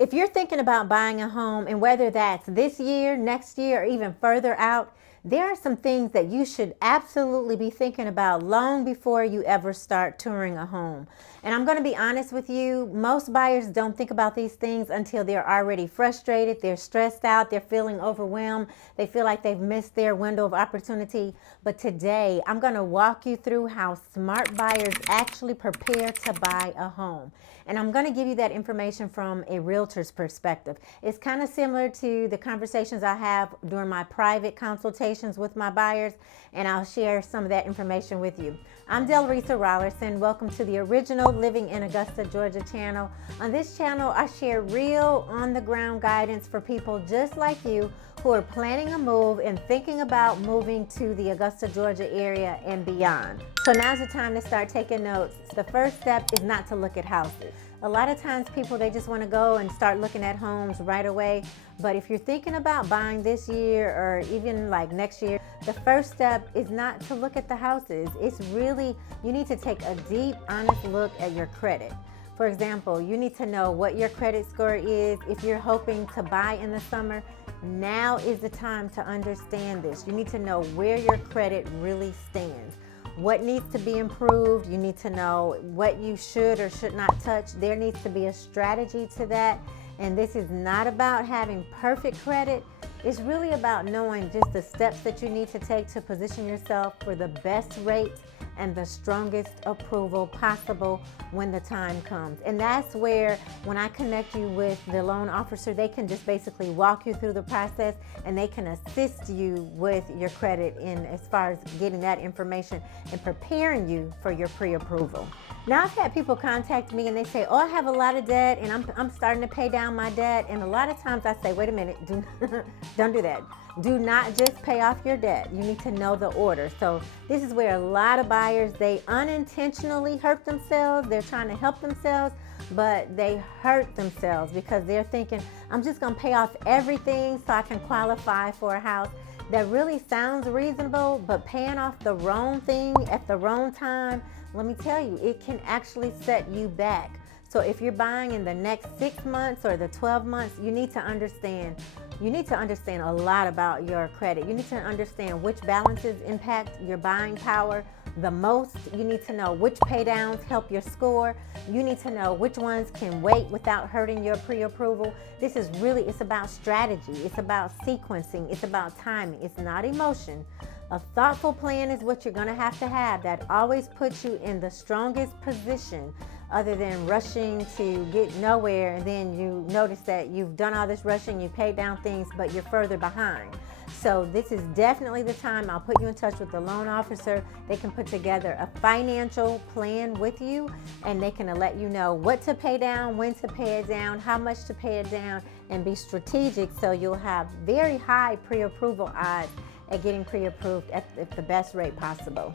If you're thinking about buying a home, and whether that's this year, next year, or even further out, there are some things that you should absolutely be thinking about long before you ever start touring a home. And I'm going to be honest with you, most buyers don't think about these things until they're already frustrated, they're stressed out, they're feeling overwhelmed, they feel like they've missed their window of opportunity. But today, I'm going to walk you through how smart buyers actually prepare to buy a home. And I'm going to give you that information from a realtor's perspective. It's kind of similar to the conversations I have during my private consultations with my buyers, and I'll share some of that information with you. I'm Delrisa Rollerson. Welcome to the original Living in Augusta, Georgia channel. On this channel, I share real on-the-ground guidance for people just like you who are planning a move and thinking about moving to the Augusta, Georgia area and beyond. So now's the time to start taking notes. The first step is not to look at houses. A lot of times people, they just want to go and start looking at homes right away. But if you're thinking about buying this year or even like next year, the first step is not to look at the houses. It's really, you need to take a deep, honest look at your credit. For example, you need to know what your credit score is. If you're hoping to buy in the summer, now is the time to understand this. You need to know where your credit really stands. What needs to be improved? You need to know what you should or should not touch. There needs to be a strategy to that. And this is not about having perfect credit. It's really about knowing just the steps that you need to take to position yourself for the best rate and the strongest approval possible when the time comes. And that's where, when I connect you with the loan officer, they can just basically walk you through the process and they can assist you with your credit in as far as getting that information and preparing you for your pre-approval. Now, I've had people contact me and they say, oh, I have a lot of debt and I'm starting to pay down my debt. And a lot of times I say, wait a minute, don't do that. Do not just pay off your debt. You need to know the order. So this is where a lot of buyers, they unintentionally hurt themselves. They're trying to help themselves, but they hurt themselves because they're thinking, I'm just going to pay off everything so I can qualify for a house. That really sounds reasonable, but paying off the wrong thing at the wrong time, let me tell you, it can actually set you back. So if you're buying in the next 6 months or the 12 months, you need to understand a lot about your credit. You need to understand which balances impact your buying power the most. You need to know which pay downs help your score. You need to know which ones can wait without hurting your pre-approval. This is really, it's about strategy. It's about sequencing. It's about timing. It's not emotion. A thoughtful plan is what you're going to have that always puts you in the strongest position, other than rushing to get nowhere, and then you notice that you've done all this rushing, you paid down things, but you're further behind. So this is definitely the time. I'll put you in touch with the loan officer. They can put together a financial plan with you, and they can let you know what to pay down, when to pay it down, how much to pay it down, and be strategic so you'll have very high pre-approval odds at getting pre-approved at the best rate possible.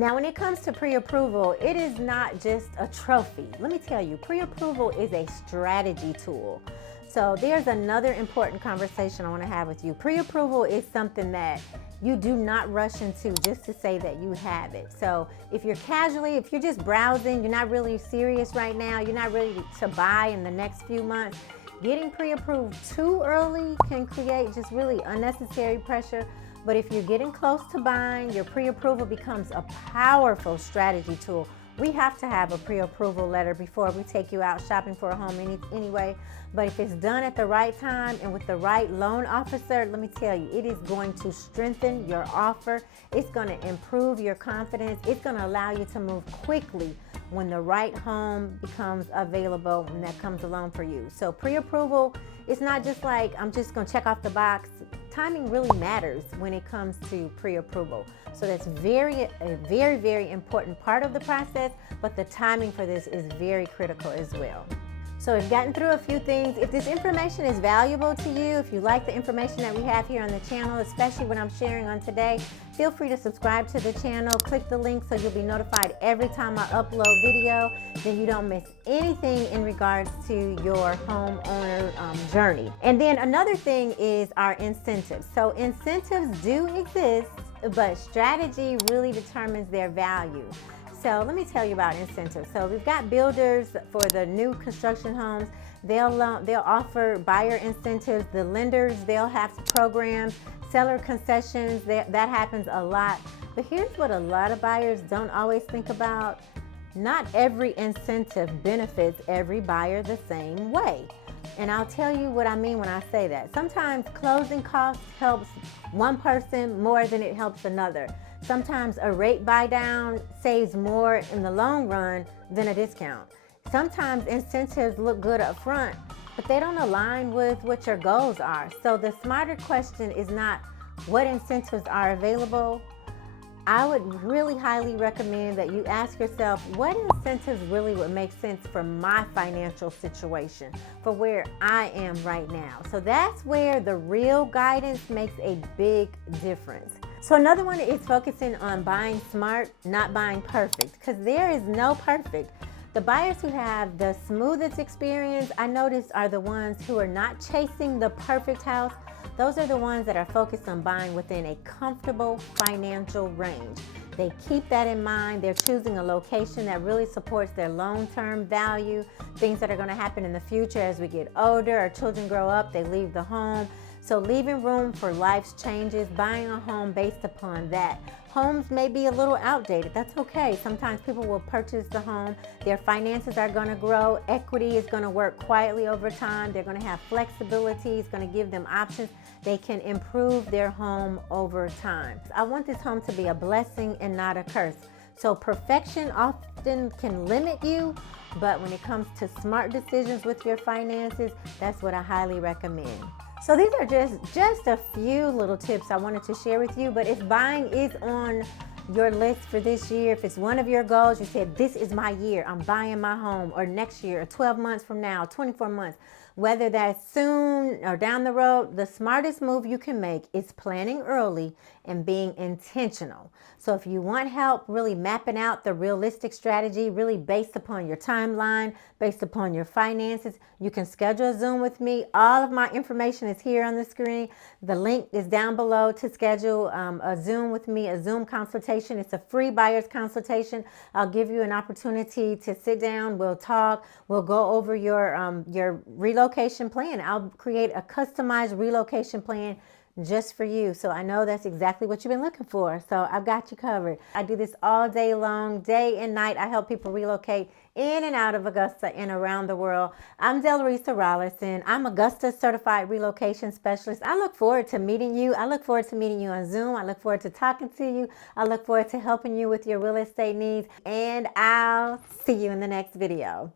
Now, when it comes to pre-approval, it is not just a trophy. Let me tell you, pre-approval is a strategy tool. So there's another important conversation I want to have with you. Pre-approval is something that you do not rush into just to say that you have it. So if you're just browsing, you're not really serious right now, you're not ready to buy in the next few months, getting pre-approved too early can create just really unnecessary pressure. But if you're getting close to buying, your pre-approval becomes a powerful strategy tool. We have to have a pre-approval letter before we take you out shopping for a home anyway. But if it's done at the right time and with the right loan officer, let me tell you, it is going to strengthen your offer. It's going to improve your confidence. It's going to allow you to move quickly when the right home becomes available and that comes along for you. So pre-approval, it's not just like, I'm just going to check off the box. Timing really matters when it comes to pre-approval. So that's a very, very important part of the process, but the timing for this is very critical as well. So we've gotten through a few things. If this information is valuable to you, if you like the information that we have here on the channel, especially what I'm sharing on today, feel free to subscribe to the channel. Click the link so you'll be notified every time I upload video. Then you don't miss anything in regards to your homeowner journey. And then another thing is our incentives. So incentives do exist, but strategy really determines their value. So let me tell you about incentives. So we've got builders for the new construction homes. They'll offer buyer incentives. The lenders, they'll have programs, seller concessions. That happens a lot. But here's what a lot of buyers don't always think about. Not every incentive benefits every buyer the same way. And I'll tell you what I mean when I say that. Sometimes closing costs helps one person more than it helps another. Sometimes a rate buy down saves more in the long run than a discount. Sometimes incentives look good up front, but they don't align with what your goals are. So the smarter question is not what incentives are available. I would really highly recommend that you ask yourself, what incentives really would make sense for my financial situation, for where I am right now. So that's where the real guidance makes a big difference. So another one is focusing on buying smart, not buying perfect, because there is no perfect. The buyers who have the smoothest experience, I notice, are the ones who are not chasing the perfect house. Those are the ones that are focused on buying within a comfortable financial range. They keep that in mind. They're choosing a location that really supports their long-term value, things that are going to happen in the future as we get older, our children grow up, they leave the home. So leaving room for life's changes, buying a home based upon that. Homes may be a little outdated. That's okay. Sometimes people will purchase the home. Their finances are going to grow. Equity is going to work quietly over time. They're going to have flexibility. It's going to give them options. They can improve their home over time. I want this home to be a blessing and not a curse. So perfection often can limit you, but when it comes to smart decisions with your finances, that's what I highly recommend. So these are just a few little tips I wanted to share with you. But if buying is on your list for this year, if it's one of your goals, you said, this is my year, I'm buying my home, or next year, or 12 months from now, 24 months, whether that's soon or down the road, the smartest move you can make is planning early and being intentional. So if you want help really mapping out the realistic strategy, really based upon your timeline, based upon your finances, you can schedule a Zoom with me. All of my information is here on the screen. The link is down below to schedule a Zoom with me, a Zoom consultation. It's a free buyer's consultation. I'll give you an opportunity to sit down. We'll talk. We'll go over your relocation plan. I'll create a customized relocation plan just for you. So I know that's exactly what you've been looking for. So I've got you covered. I do this all day long, day and night. I help people relocate in and out of Augusta and around the world. I'm Delrisa Rollison. I'm Augusta Certified Relocation Specialist. I look forward to meeting you. I look forward to meeting you on Zoom. I look forward to talking to you. I look forward to helping you with your real estate needs. And I'll see you in the next video.